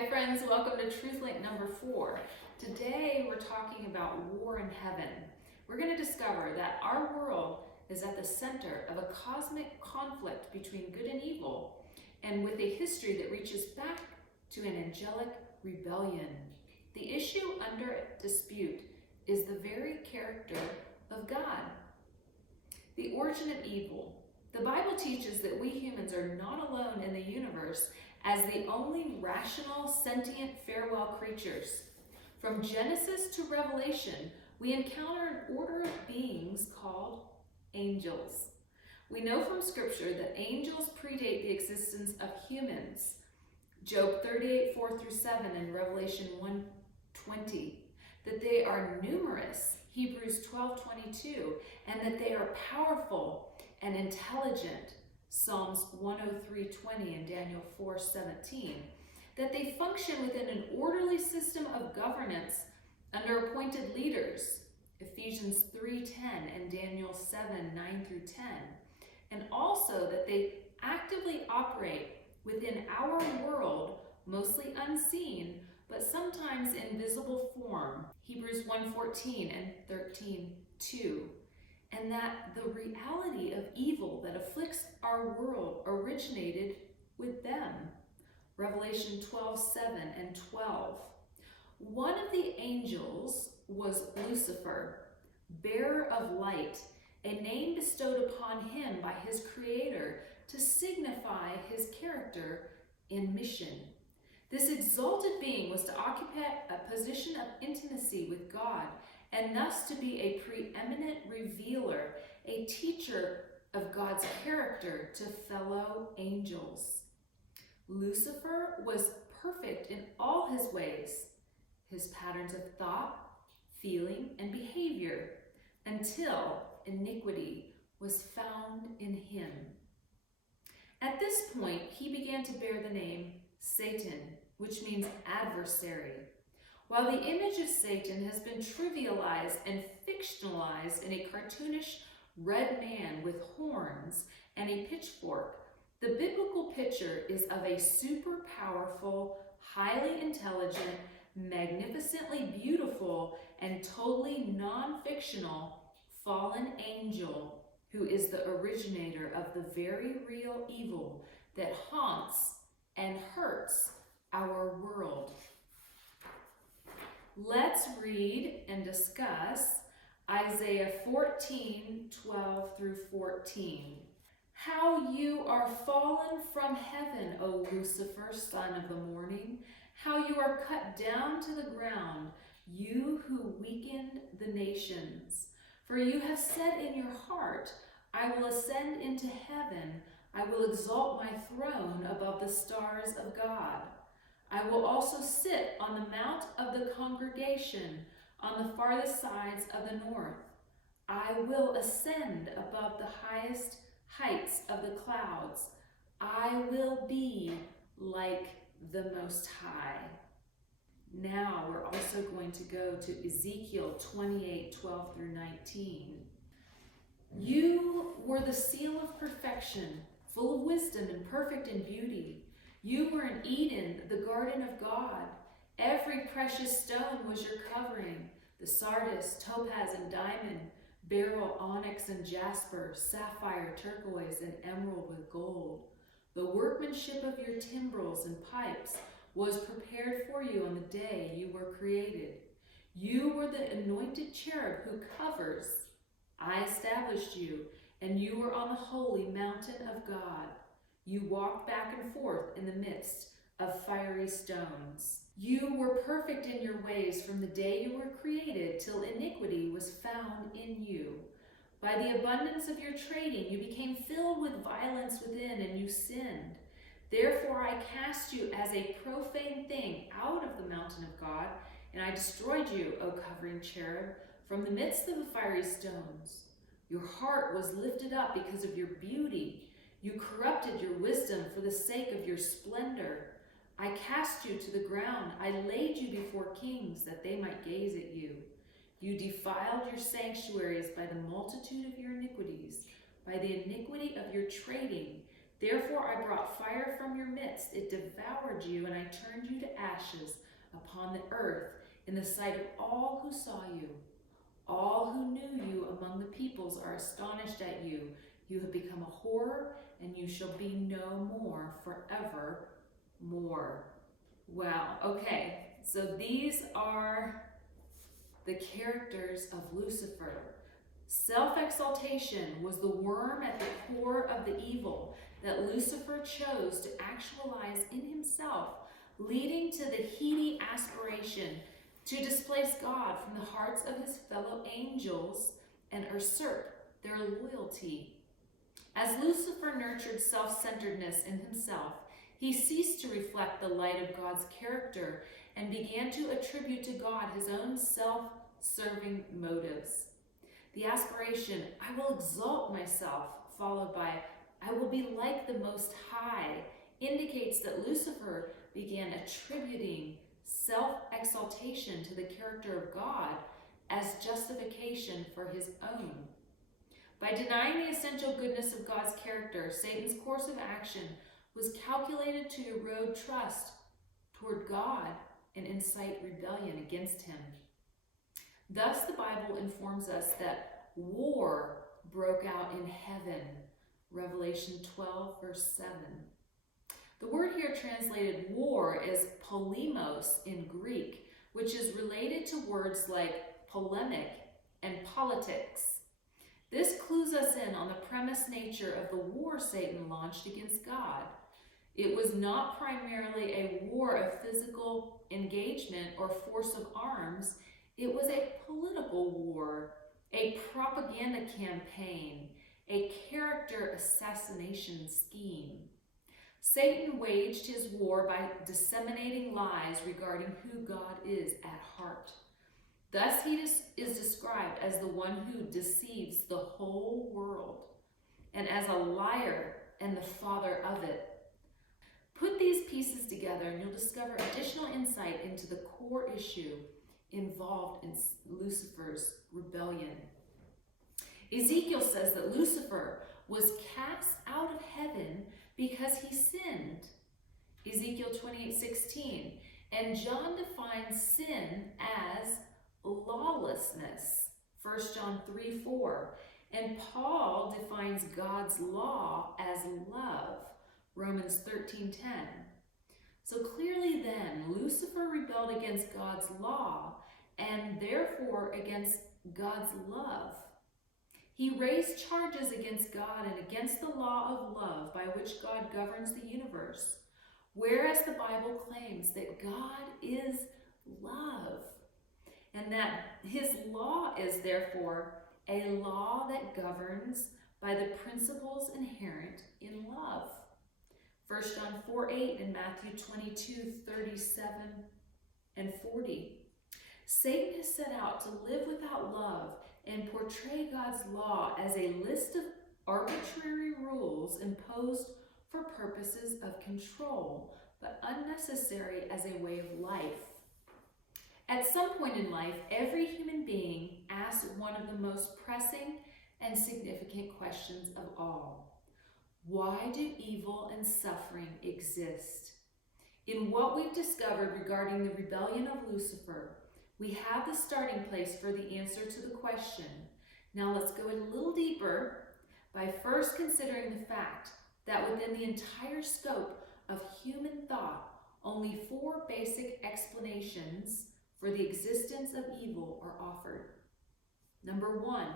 Hi friends, welcome to TruthLink number 4. Today we're talking about war in heaven. We're going to discover that our world is at the center of a cosmic conflict between good and evil, and with a history that reaches back to an angelic rebellion. The issue under dispute is the very character of God. The origin of evil. The Bible teaches that we humans are not alone in the universe as the only rational, sentient, farewell creatures. From Genesis to Revelation, we encounter an order of beings called angels. We know from Scripture that angels predate the existence of humans. Job 38:4-7 and Revelation 1:20. That they are numerous, Hebrews 12:22, and that they are powerful and intelligent, Psalms 103:20 and Daniel 4:17, that they function within an orderly system of governance under appointed leaders, Ephesians 3:10 and Daniel 7:9-10, and also that they actively operate within our world, mostly unseen, but sometimes in visible form, Hebrews 1:14 and 13:2. And that the reality of evil that afflicts our world originated with them. Revelation 12:7 and 12. One of the angels was Lucifer, bearer of light, a name bestowed upon him by his Creator to signify his character and mission. This exalted being was to occupy a position of intimacy with God, and thus to be a preeminent revealer, a teacher of God's character to fellow angels. Lucifer was perfect in all his ways, his patterns of thought, feeling, and behavior, until iniquity was found in him. At this point, he began to bear the name Satan, which means adversary. While the image of Satan has been trivialized and fictionalized in a cartoonish red man with horns and a pitchfork, the biblical picture is of a super powerful, highly intelligent, magnificently beautiful, and totally non-fictional fallen angel who is the originator of the very real evil that haunts and hurts our world. Let's read and discuss Isaiah 14:12-14. How you are fallen from heaven, O Lucifer, son of the morning. How you are cut down to the ground, you who weakened the nations. For you have said in your heart, I will ascend into heaven. I will exalt my throne above the stars of God. I will also sit on the mount of the congregation on the farthest sides of the north. I will ascend above the highest heights of the clouds. I will be like the Most High. Now we're also going to go to Ezekiel 28:12-19. You were the seal of perfection, full of wisdom and perfect in beauty. You were in Eden, the garden of God. Every precious stone was your covering, the sardius, topaz, and diamond, beryl, onyx, and jasper, sapphire, turquoise, and emerald with gold. The workmanship of your timbrels and pipes was prepared for you on the day you were created. You were the anointed cherub who covers. I established you, and you were on the holy mountain of God. You walked back and forth in the midst of fiery stones. You were perfect in your ways from the day you were created till iniquity was found in you. By the abundance of your trading, you became filled with violence within, and you sinned. Therefore I cast you as a profane thing out of the mountain of God, and I destroyed you, O covering cherub, from the midst of the fiery stones. Your heart was lifted up because of your beauty. You corrupted your wisdom for the sake of your splendor. I cast you to the ground. I laid you before kings that they might gaze at you. You defiled your sanctuaries by the multitude of your iniquities, by the iniquity of your trading. Therefore I brought fire from your midst. It devoured you, and I turned you to ashes upon the earth in the sight of all who saw you. All who knew you among the peoples are astonished at you. You have become a horror, and you shall be no more forevermore. Wow, okay, so these are the characters of Lucifer. Self-exaltation was the worm at the core of the evil that Lucifer chose to actualize in himself, leading to the heady aspiration to displace God from the hearts of his fellow angels and usurp their loyalty. As Lucifer nurtured self-centeredness in himself, he ceased to reflect the light of God's character and began to attribute to God his own self-serving motives. The aspiration, I will exalt myself, followed by, I will be like the Most High, indicates that Lucifer began attributing self-exaltation to the character of God as justification for his own. By denying the essential goodness of God's character, Satan's course of action was calculated to erode trust toward God and incite rebellion against him. Thus, the Bible informs us that war broke out in heaven, Revelation 12, verse 7. The word here translated war is polemos in Greek, which is related to words like polemic and politics. This clues us in on the premise nature of the war Satan launched against God. It was not primarily a war of physical engagement or force of arms. It was a political war, a propaganda campaign, a character assassination scheme. Satan waged his war by disseminating lies regarding who God is at heart. Thus he is described as the one who deceives the whole world, and as a liar and the father of it. Put these pieces together and you'll discover additional insight into the core issue involved in Lucifer's rebellion. Ezekiel says that Lucifer was cast out of heaven because he sinned. Ezekiel 28:16. And John defines sin as lawlessness. 1 John 3:4. And Paul defines God's law as love. Romans 13:10. So clearly then, Lucifer rebelled against God's law and therefore against God's love. He raised charges against God and against the law of love by which God governs the universe, whereas the Bible claims that God is love and that his law is therefore a law that governs by the principles inherent in love. 1 John 4:8 and Matthew 22:37 and 40. Satan has set out to live without love and portray God's law as a list of arbitrary rules imposed for purposes of control, but unnecessary as a way of life. At some point in life, every human being asks one of the most pressing and significant questions of all. Why do evil and suffering exist? In what we've discovered regarding the rebellion of Lucifer, we have the starting place for the answer to the question. Now let's go a little deeper by first considering the fact that within the entire scope of human thought, only 4 basic explanations for the existence of evil are offered. Number 1,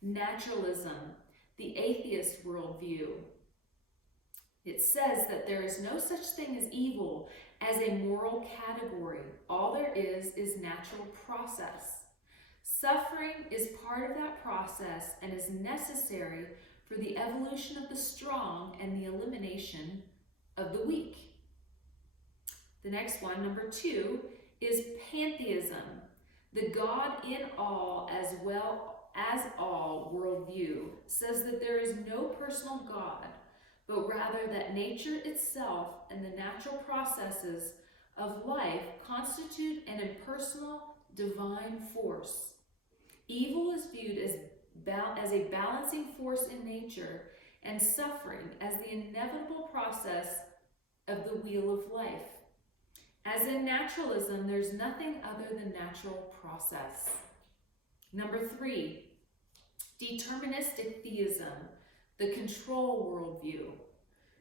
naturalism, the atheist worldview. It says that there is no such thing as evil as a moral category. All there is natural process. Suffering is part of that process and is necessary for the evolution of the strong and the elimination of the weak. The next one, number 2, is pantheism, the God in all as well as all worldview, says that there is no personal God, but rather that nature itself and the natural processes of life constitute an impersonal divine force. Evil is viewed as a balancing force in nature, and suffering as the inevitable process of the wheel of life. As in naturalism, there's nothing other than natural process. Number 3, deterministic theism, the control worldview,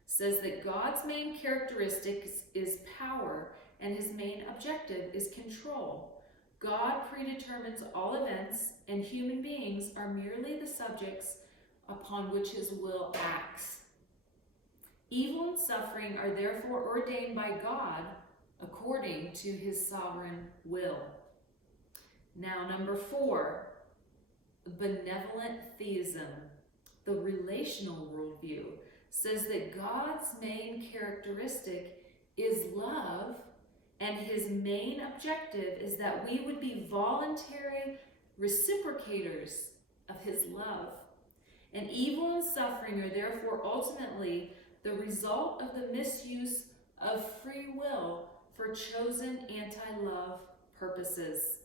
says that God's main characteristic is power and his main objective is control. God predetermines all events and human beings are merely the subjects upon which his will acts. Evil and suffering are therefore ordained by God according to his sovereign will. Now, number 4, benevolent theism, the relational worldview, says that God's main characteristic is love, and his main objective is that we would be voluntary reciprocators of his love. And evil and suffering are therefore ultimately the result of the misuse of free will for chosen anti-love purposes.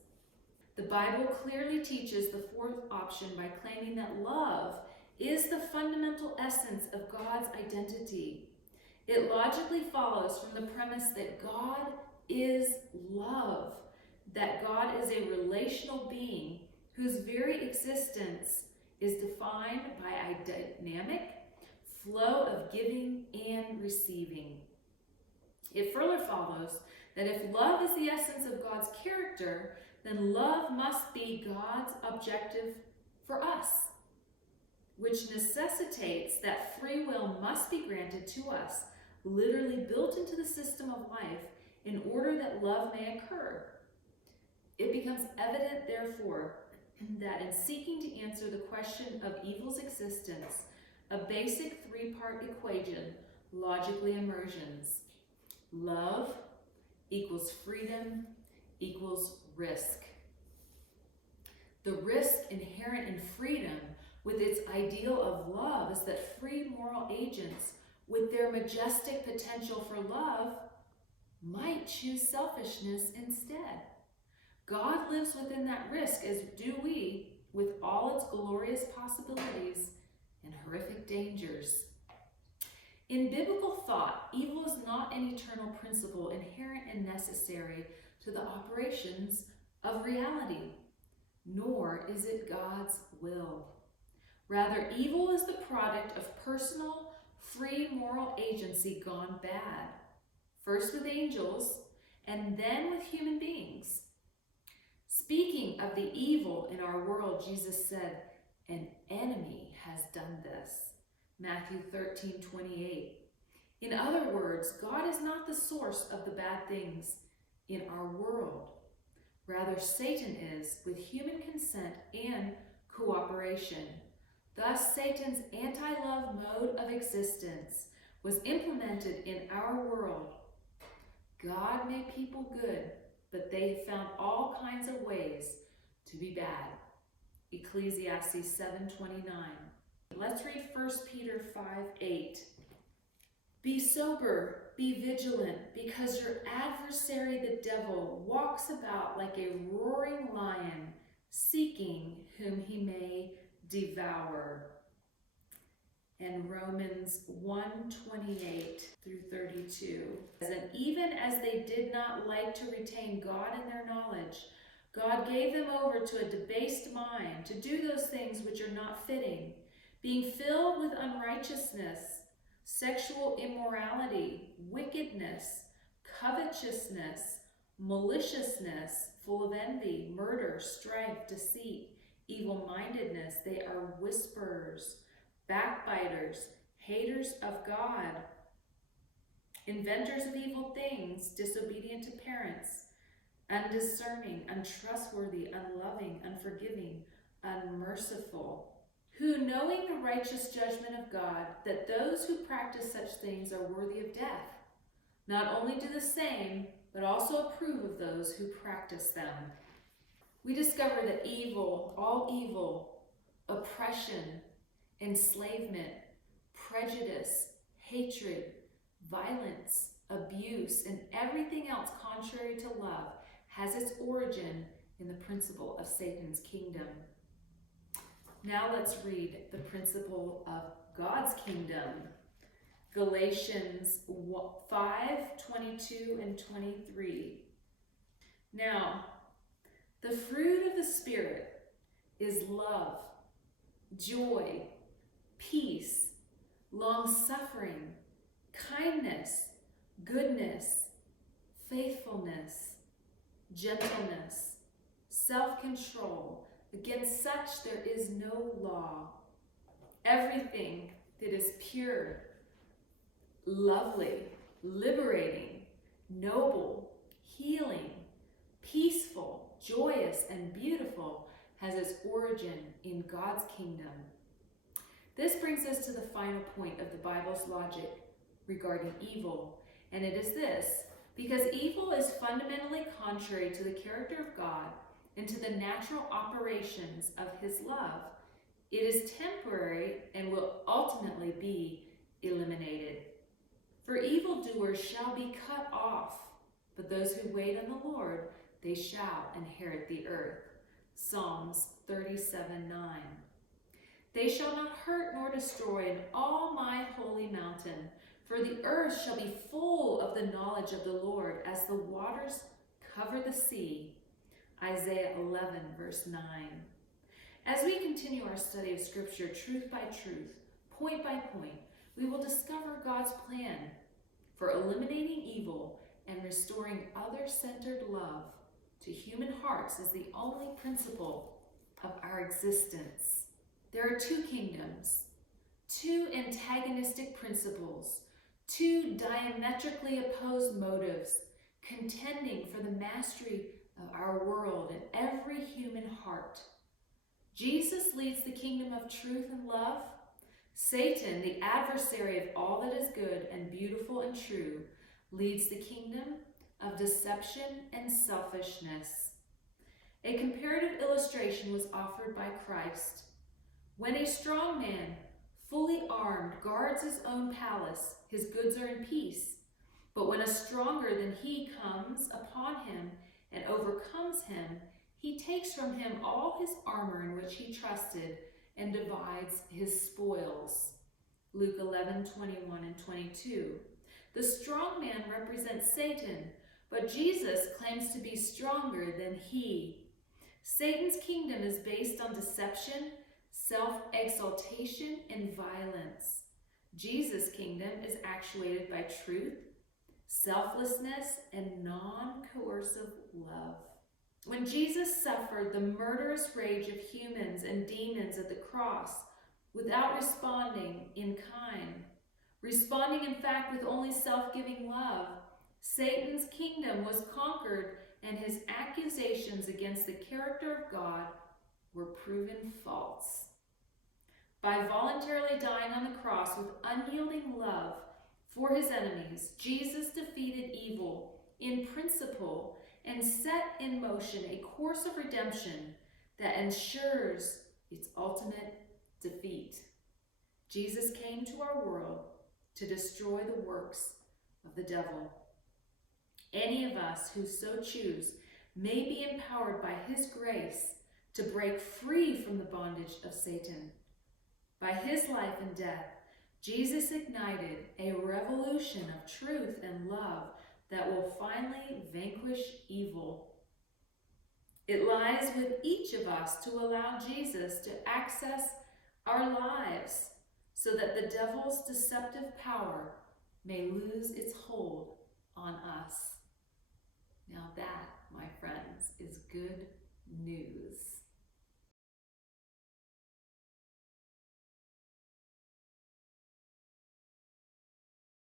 The Bible clearly teaches the 4th option by claiming that love is the fundamental essence of God's identity. It logically follows from the premise that God is love, that God is a relational being whose very existence is defined by a dynamic flow of giving and receiving. It further follows that if love is the essence of God's character, then love must be God's objective for us, which necessitates that free will must be granted to us, literally built into the system of life in order that love may occur. It becomes evident, therefore, that in seeking to answer the question of evil's existence, a basic 3-part equation logically emerges. Love equals freedom equals risk. The risk inherent in freedom with its ideal of love is that free moral agents with their majestic potential for love might choose selfishness instead. God lives within that risk, as do we, with all its glorious possibilities and horrific dangers. In biblical thought, evil is not an eternal principle inherent and necessary to the operations of reality, nor is it God's will. Rather, evil is the product of personal, free moral agency gone bad, first with angels and then with human beings. Speaking of the evil in our world, Jesus said, "An enemy has done this." Matthew 13:28. In other words, God is not the source of the bad things in our world. Rather, Satan is, with human consent and cooperation. Thus, Satan's anti-love mode of existence was implemented in our world. God made people good, but they found all kinds of ways to be bad. Ecclesiastes 7:29. Let's read 1 Peter 5:8. Be sober, be vigilant, because your adversary the devil walks about like a roaring lion, seeking whom he may devour. And Romans 1:28-32. And even as they did not like to retain God in their knowledge, God gave them over to a debased mind to do those things which are not fitting, being filled with unrighteousness, sexual immorality, wickedness, covetousness, maliciousness, full of envy, murder, strife, deceit, evil-mindedness. They are whisperers, backbiters, haters of God, inventors of evil things, disobedient to parents, undiscerning, untrustworthy, unloving, unforgiving, unmerciful, who, knowing the righteous judgment of God, that those who practice such things are worthy of death, not only do the same, but also approve of those who practice them. We discover that evil, all evil, oppression, enslavement, prejudice, hatred, violence, abuse, and everything else contrary to love has its origin in the principle of Satan's kingdom. Now let's read the principle of God's kingdom. Galatians 5:22 and 23. Now, the fruit of the Spirit is love, joy, peace, long-suffering, kindness, goodness, faithfulness, gentleness, self-control. Against such there is no law. Everything that is pure, lovely, liberating, noble, healing, peaceful, joyous, and beautiful has its origin in God's kingdom. This brings us to the final point of the Bible's logic regarding evil, and it is this: because evil is fundamentally contrary to the character of God and to the natural operations of his love, it is temporary and will ultimately be eliminated. For evildoers shall be cut off, but those who wait on the Lord, they shall inherit the earth. Psalms 37:9. They shall not hurt nor destroy in all my holy mountain, for the earth shall be full of the knowledge of the Lord as the waters cover the sea. Isaiah 11:9. As we continue our study of Scripture, truth by truth, point by point, we will discover God's plan for eliminating evil and restoring other-centered love to human hearts as the only principle of our existence. There are two kingdoms, two antagonistic principles, two diametrically opposed motives contending for the mastery of our world and every human heart. Jesus leads the kingdom of truth and love. Satan, the adversary of all that is good and beautiful and true, leads the kingdom of deception and selfishness. A comparative illustration was offered by Christ. When a strong man, fully armed, guards his own palace, his goods are in peace. But when a stronger than he comes upon him and overcomes him, he takes from him all his armor in which he trusted and divides his spoils. Luke 11:21 and 22. The strong man represents Satan, but Jesus claims to be stronger than he. Satan's kingdom is based on deception, self-exaltation, and violence. Jesus' kingdom is actuated by truth, selflessness, and non-coercive love. When Jesus suffered the murderous rage of humans and demons at the cross without responding in kind, responding in fact with only self-giving love, Satan's kingdom was conquered and his accusations against the character of God were proven false. By voluntarily dying on the cross with unyielding love for his enemies, Jesus defeated evil in principle and set in motion a course of redemption that ensures its ultimate defeat. Jesus came to our world to destroy the works of the devil. Any of us who so choose may be empowered by his grace to break free from the bondage of Satan. By his life and death, Jesus ignited a revolution of truth and love that will finally vanquish evil. It lies with each of us to allow Jesus to access our lives so that the devil's deceptive power may lose its hold on us. Now that, my friends, is good news.